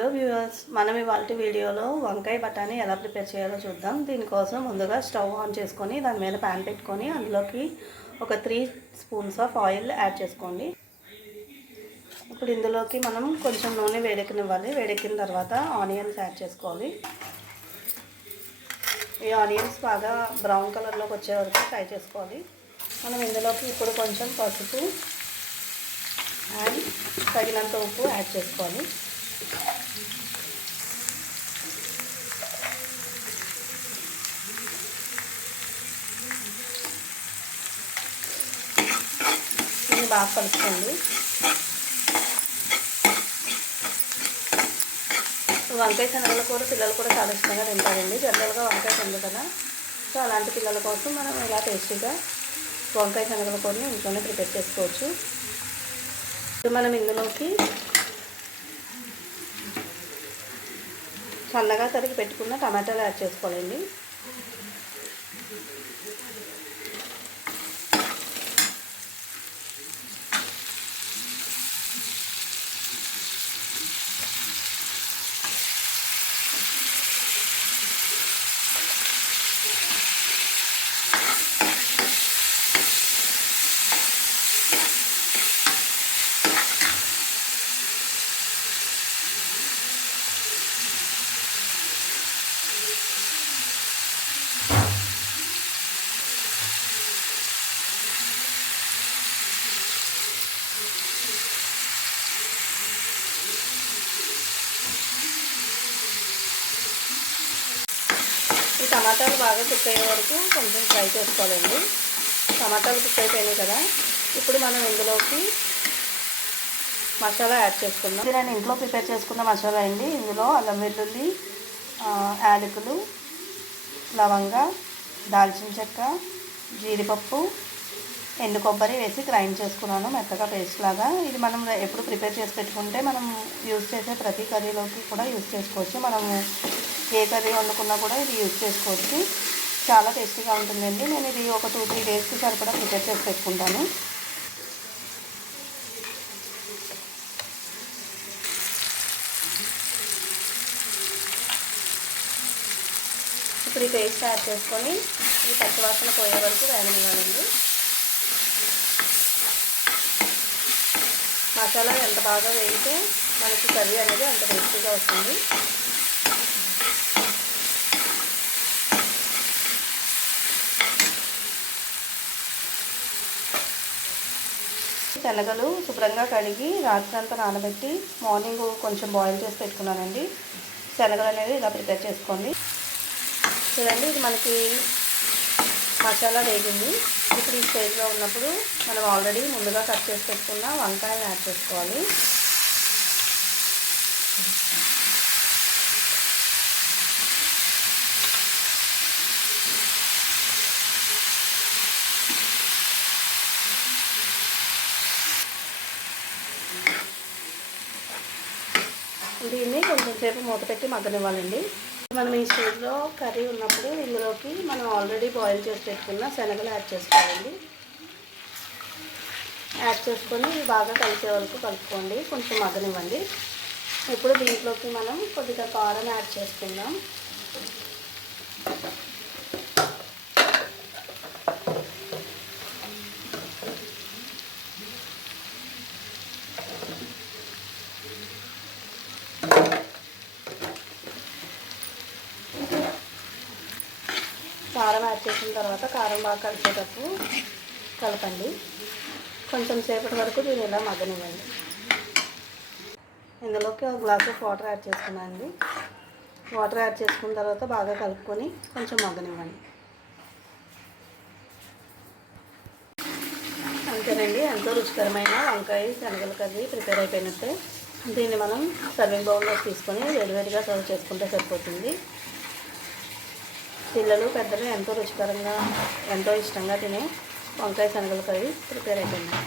Hello viewers, మనం ఇవాళ వీడియోలో వంకాయ బఠానీ ఎలా ప్రిపేర్ చేయాలో చూద్దాం. దీనికోసం ముందుగా స్టవ్ ఆన్ చేసుకొని దాని మీద ప్యాన్ పెట్టుకొని అందులోకి ఒక 3 స్పూన్స్ ఆఫ్ ఆయిల్ యాడ్ చేసుకోండి. ఇప్పుడు ఇందులోకి మనం కొంచెం నూనె వేడెక్కనివ్వాలి. వేడెక్కిన తర్వాత ఆనియన్స్ యాడ్ చేసుకోవాలి. ఈ ఆనియన్స్ బాగా బ్రౌన్ కలర్లోకి వచ్చే వరకు ఫ్రై చేసుకోవాలి. మనం ఇందులోకి ఇప్పుడు కొంచెం పసుపు అండ్ తగినంత ఉప్పు యాడ్ చేసుకోవాలి. దీన్ని బాగా కలుపుకోండి. వంకాయ శనగల కూర పిల్లలు కూడా చాలా ఇష్టంగా తింటారండి. జనరల్గా వంకాయ తింది కదా, సో అలాంటి పిల్లల కోసం మనం ఇలా టేస్టీగా వంకాయ శనగల కూరని ఇంట్లోనే ప్రిపేర్ చేసుకోవచ్చు. ఇప్పుడు మనం ఇందులోకి సన్నగా తరిగి పెట్టుకున్న టమాటాలు యాడ్ చేసుకోవాలండి. ఈ టమాటాలు బాగా కుక్ అయ్యే వరకు కొంచెం ఫ్రై చేసుకోవాలండి. టమాటాలు కుక్ అయిపోయినాయి కదా, ఇప్పుడు మనం ఇందులోకి మసాలా యాడ్ చేసుకుందాం. ఇది నేను ఇంట్లో ప్రిపేర్ చేసుకున్న మసాలా అండి. ఇందులో అల్లం వెల్లుల్లి, యాలకులు, లవంగ, దాల్చిన చెక్క, జీడిపప్పు, ఎండు కొబ్బరి వేసి గ్రైండ్ చేసుకున్నాను మెత్తగా పేస్ట్ లాగా. ఇది మనం ఎప్పుడు ప్రిపేర్ చేసి పెట్టుకుంటే మనం యూజ్ చేసే ప్రతి కర్రీలోకి కూడా యూజ్ చేసుకోవచ్చు. మనము ఏ కర్రీ వండుకున్నా కూడా ఇది యూజ్ చేసుకోవచ్చు. చాలా టేస్టీగా ఉంటుందండి. నేను ఇది ఒక 2-3 డేస్కి సరిపడా ప్రిపేర్ చేసి పెట్టుకుంటాను. ఇప్పుడు ఈ పేస్ట్ యాడ్ చేసుకొని ఈ పచ్చివాసన పోయే వరకు వేగనివ్వాలండి. మసాలా ఎంత బాగా వేగితే మనకి కర్రీ అనేది అంత టేస్టీగా వస్తుంది. శనగలు శుభ్రంగా కడిగి రాత్రంతా నానబెట్టి మార్నింగ్ కొంచెం బాయిల్ చేసి పెట్టుకున్నానండి. శనగలు అనేది ఇలా ప్రిపేర్ చేసుకోండి. చూడండి, ఇది మనకి మసాలా వేగింది. ఇప్పుడు ఈ స్టేజ్లో ఉన్నప్పుడు మనం ఆల్రెడీ ముందుగా కట్ చేసి పెట్టుకున్న వంకాయలు యాడ్ చేసుకోవాలి. దీన్ని కొంచెం సేపు మూత పెట్టి మగ్గనివ్వాలండి. మనం ఈ స్టేజ్లో కర్రీ ఉన్నప్పుడు ఇందులోకి మనం ఆల్రెడీ బాయిల్ చేసి పెట్టుకున్న శనగలు యాడ్ చేసుకోవాలండి. యాడ్ చేసుకొని బాగా కలిసే వరకు కలుపుకోండి, కొంచెం మగ్గనివ్వండి. ఇప్పుడు దీంట్లోకి మనం కొద్దిగా కారం యాడ్ చేసుకుందాం. కారం యాడ్ చేసిన తర్వాత కారం బాగా కలిసేటప్పుడు కలపండి. కొంచెం సేపటి వరకు దీన్ని ఇలా మగ్గనివ్వండి. ఇందులోకి ఒక గ్లాస్ ఆఫ్ వాటర్ యాడ్ చేసుకున్నానండి. వాటర్ యాడ్ చేసుకున్న తర్వాత బాగా కలుపుకొని కొంచెం మగ్గనివ్వండి. అంతేనండి, ఎంతో రుచికరమైన వంకాయ శనగల కర్రీ ప్రిపేర్ అయిపోయినట్టే. దీన్ని మనం సర్వింగ్ బౌల్లో తీసుకొని వేడివేడిగా సర్వ్ చేసుకుంటే సరిపోతుంది. పిల్లలు పెద్దలు ఎంతో రుచికరంగా ఎంతో ఇష్టంగా తినే వంకాయ శనగల కర్రీ ప్రిపేర్ అయిపోయింది.